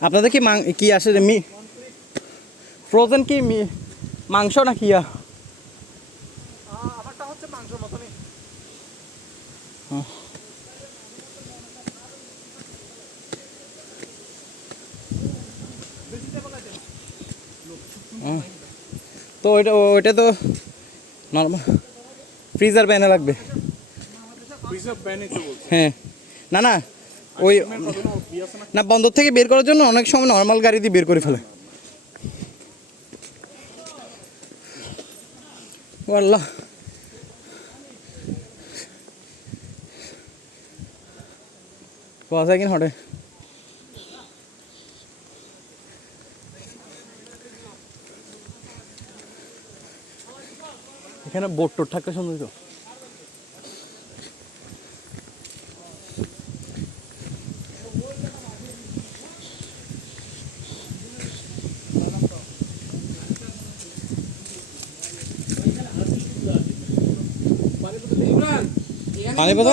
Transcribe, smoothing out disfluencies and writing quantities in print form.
আপনাদের কি কি আসে ফ্রোজেন কি মাংস না কি? আমারটা হচ্ছে মাংসের মতনই। তো ওইটা তো নর্মাল ফ্রিজার ব্যানে লাগবে। হ্যাঁ না না ওই না বন্দর থেকে বের করার জন্য অনেক সময় নর্মাল গাড়ি দিয়ে বের করে ফেলে। আল্লাহ কুয়াশা কিন হটে এখানে বোট টোট থাকতে সুন্দর তো। পানি বোতল